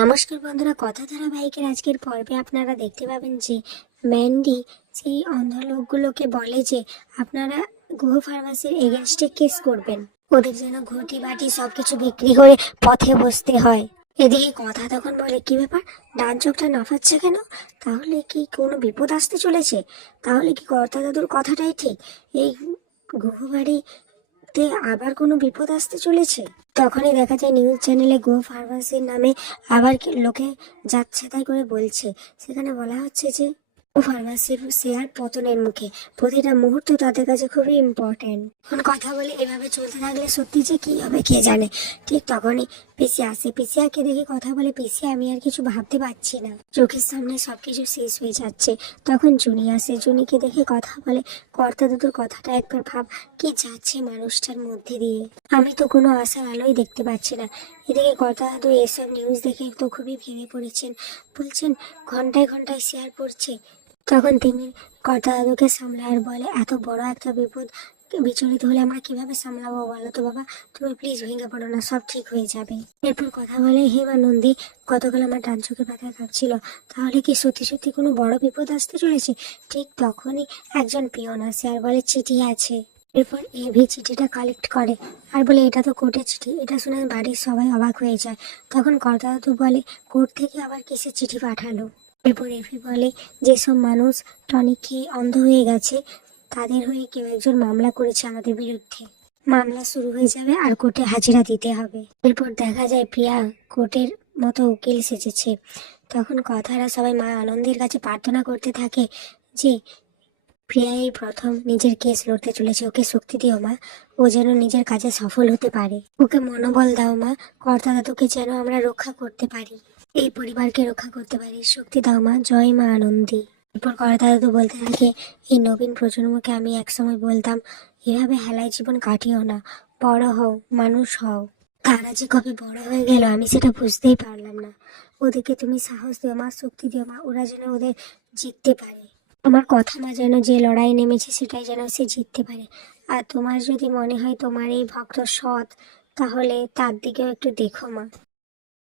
নমস্কার বন্ধুরা, কথা ধারাবাহিকের আজকের পর্বে আপনারা দেখতে পাবেন যে ম্যান্ডি সেই অন্ধ লোকগুলোকে বলে যে আপনারা গুহ ফার্মাসির এগেনস্টে কেস করবেন, ওদের যেন ঘটি বাটি সবকিছু বিক্রি করে পথে বসতে হয়। এদিকে কথা তখন বলে, কি ব্যাপার, ডান চোখটা নাফাচ্ছে কেন? তাহলে কি কোনো বিপদ আসতে চলেছে? তাহলে কি কর্তা দাদুর কথাটাই ঠিক, এই গুহ বাড়িতে আবার কোনো বিপদ আসতে চলেছে? তখনই দেখা যায় নিউজ চ্যানেলে গো ফার্মাসির নামে আবার লোকে যাচ্ছে তাই করে বলছে। সেখানে বলা হচ্ছে যে গো ফার্মাসির শেয়ার পতনের মুখে, প্রতিটা মুহূর্ত তাদের কাছে খুবই ইম্পর্টেন্ট। এখন কথা বলে এভাবে চলতে থাকলে সত্যি যে কি হবে কে জানে। ঠিক তখনই পিসি আসে, পিসিয়াকে দেখে কথা বলে, পিসি আমি আর কিছু ভাবতে পারছি না, চোখের সামনে সবকিছু শেষ হয়ে যাচ্ছে। তখন জুনি আসে, জুনিকে দেখে কথা বলে, কর্তা দুটোর কথাটা একবার ভাব, কি যাচ্ছে মানুষটার মধ্যে দিয়ে, আমি তো কোনো আশার আলোই দেখতে পাচ্ছি না। এদিকে কর্তা দাদু এসব নিউজ দেখে তো খুবই ভেঙে পড়েছেন, বলছেন ঘন্টায় ঘন্টায় শেয়ার পড়ছে। তখন তিনি কর্তা দাদুকে সামলায় আর বলে, এত বড় একটা বিপদ বিচলিত হলে আমরা কিভাবে সামলাবো বলো তো বাবা, তুমি প্লিজ ভেঙে পড়ো না, সব ঠিক হয়ে যাবে। এরপর কথা বলে, হে মা নন্দী, গতকাল আমার ডান চোখে ব্যথা কাঁপছিল, তাহলে কি সত্যি সত্যি কোনো বড় বিপদ আসতে চলেছে? ঠিক তখনই একজন পিয়ন আসে আর বলে, চিঠি আছে। এরপর এভি চিঠিটা কালেক্ট করে আর বলে, এটা তো কোর্টের চিঠি। এটা শুনে বাড়ির সবাই অবাক হয়ে যায়। তখন কর্তা দাদু বলে, কোর্ট থেকে আবার কিসের চিঠি পাঠালো? এরপর এভি বলে, যেসব মানুষ টনিক খেয়ে অন্ধ হয়ে গেছে তাদের হয়ে কেউ একজন মামলা করেছে আমাদের বিরুদ্ধে, মামলা শুরু হয়ে যাবে আর কোর্টে হাজিরা দিতে হবে। এরপর দেখা যায় প্রিয়া কোর্টের মতো উকিল সেজেছে। তখন কথারা সবাই মা আনন্দের কাছে প্রার্থনা করতে থাকে যে প্রিয়া এই প্রথম নিজের কেস লড়তে চলেছে, ওকে শক্তি দিও মা, ও যেন নিজের কাজে সফল হতে পারে, ওকে মনোবল দাও মা, কর্তা দাদুকে যেন আমরা রক্ষা করতে পারি, এই পরিবারকে রক্ষা করতে পারি, শক্তি দাও মা, জয় মা আনন্দী। এরপর কর্তা দাদু বলতে থাকে, এই নবীন প্রজন্মকে আমি একসময় বলতাম, এভাবে হেলায় জীবন কাটিও না, বড় হও, মানুষ হও। তারা যে কবে বড় হয়ে গেল আমি সেটা বুঝতেই পারলাম না। ওদেরকে তুমি সাহস দিও মা, শক্তি দিও মা, ওরা যেন ওদের জিততে পারে, আমার কথা মা, যেন যে লড়াই নেমেছে সেটাই যেন সে জিততে পারে। আর তোমার যদি মনে হয় তোমার এই ভক্ত সৎ, তাহলে তার দিকেও একটু দেখো মা।